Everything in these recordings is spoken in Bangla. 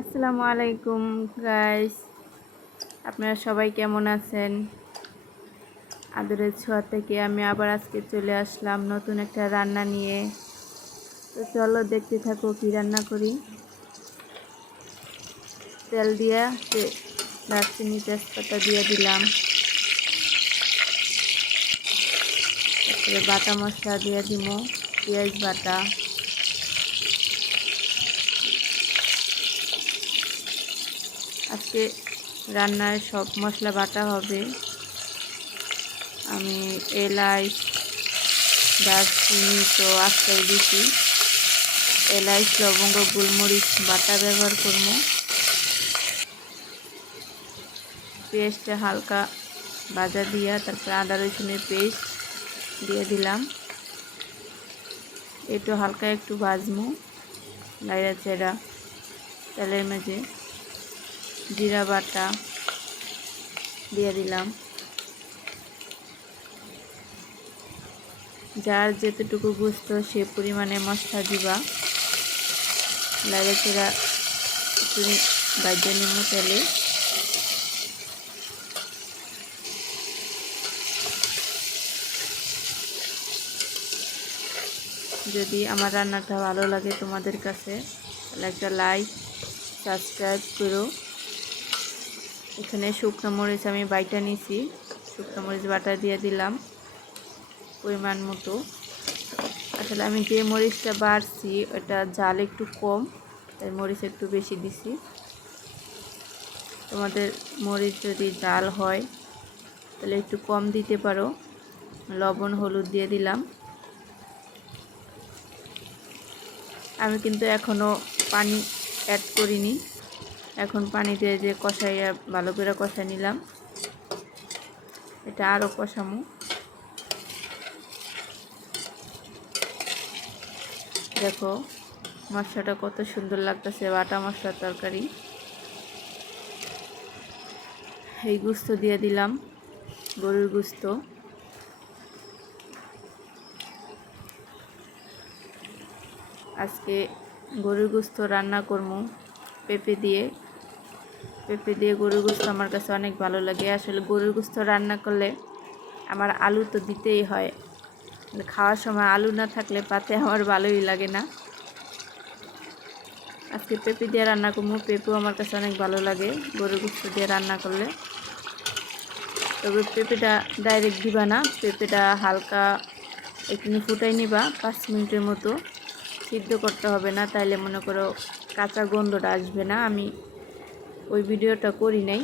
আসসালামু আলাইকুম গাইস, আপনারা সবাই কেমন আছেন? আদরের ছোঁয়া থেকে আমি আবার আজকে চলে আসলাম নতুন একটা রান্না নিয়ে। তো চলো দেখতে থাকো কি রান্না করি। তেল দিয়া দারচিনি তেজপাতা দিয়ে দিলাম, তারপরে বাটা মশলা দিয়ে দিব, পেঁয়াজ বাটা, আজকে রান্নায় সব মশলা বাটা হবে। আমি এলাচ দারচিনি তো আজকেই দিছি, এলাচ লবঙ্গ গোলমরিচ বাটা ব্যবহার করব। পেস্টটা হালকা ভাজা দিয়া তারপর আদা রসুনের পেস্ট দিয়ে দিলাম, একটু হালকা একটু ভাজমু লাইড়া চেড়া। তেলের মাঝে জিরা বাটা দিয়ে দিলাম, যার যেতটুকু গুস্ত সে পরিমাণে মশলা দিবা। লাইড়া চেড়া একটু ভাজা নিমু তেলে। যদি আমার রান্নাটা ভালো লাগে তোমাদের কাছে তাহলে একটা লাইক সাবস্ক্রাইব করো। এখানে শুকনো মরিচ আমি বাইটা নিছি, শুকনো মরিচ বাটা দিয়ে দিলাম পরিমাণ মতো। আসলে আমি যে মরিচটা বাড়ছি ওটা ঝাল একটু কম, তাই মরিচ একটু বেশি দিছি। তোমাদের মরিচ যদি ঝাল হয় তাহলে একটু কম দিতে পারো। লবণ হলুদ দিয়ে দিলাম। আমি কিন্তু এখনও পানি অ্যাড করিনি, এখন পানি দিয়ে যে কষাইয়া ভালো করে কষাই নিলাম। এটা আরও কষামু। দেখো মশলাটা কত সুন্দর লাগতেছে, বাটা মশলার তরকারি। এই গুস্ত দিয়ে দিলাম, গরুর গুস্ত। আজকে গরুর গুস্ত রান্না করবো পেঁপে দিয়ে। পেঁপে দিয়ে গরুর গুস্ত আমার কাছে অনেক ভালো লাগে। আসলে গরুর গুস্ত রান্না করলে আমার আলু তো দিতেই হয়, খাওয়ার সময় আলু না থাকলে পাতে আমার ভালোই লাগে না। আজকে পেঁপে দিয়ে রান্না করবো, পেঁপেও আমার কাছে অনেক ভালো লাগে গরুর গুস্ত দিয়ে রান্না করলে। তবে পেঁপেটা ডাইরেক্ট দিবা না, পেঁপেটা হালকা একটু ফুটাই নিবা 5 মিনিটের মতো। সিদ্ধ করতে হবে না, তাইলে মনে করো কাঁচা গন্ধটা আসবে না। আমি ওই ভিডিওটা করি নাই,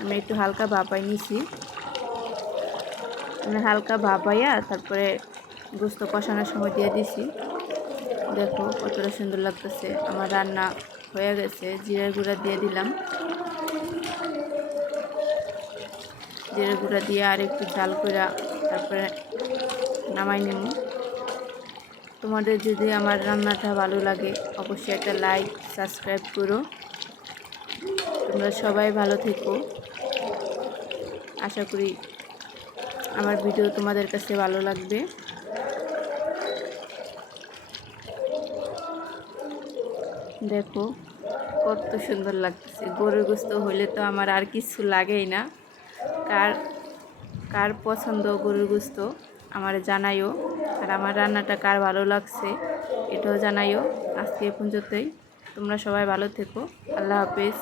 আমি একটু হালকা ভাপাই নিছি। আমি হালকা ভাপাইয়া তারপরে গোস্ত কষানোর সময় দিয়ে দিছি। দেখো কতটা সুন্দর লাগতেছে। আমার রান্না হয়ে গেছে, জিরার গুঁড়া দিয়ে দিলাম। জিরার গুঁড়া দিয়ে আর একটু ঝাল করে তারপরে নামাই নেব। তোমাদের যদি আমার রান্নাটা ভালো লাগে অবশ্যই একটা লাইক সাবস্ক্রাইব করো। তোমরা সবাই ভালো থেকো। আশা করি আমার ভিডিও তোমাদের কাছে ভালো লাগবে। দেখো কত সুন্দর লাগতেছে। গরুর গোস্ত হইলে তো আমার আর কিছু লাগেই না। কার কার পছন্দ গরুর গোস্ত আমার জানাইও, আর আমার রান্নাটা কার ভালো লাগছে এটাও জানাইও। আজকে এ পর্যন্তই, তোমরা সবাই ভালো থেকো। আল্লাহ হাফেজ।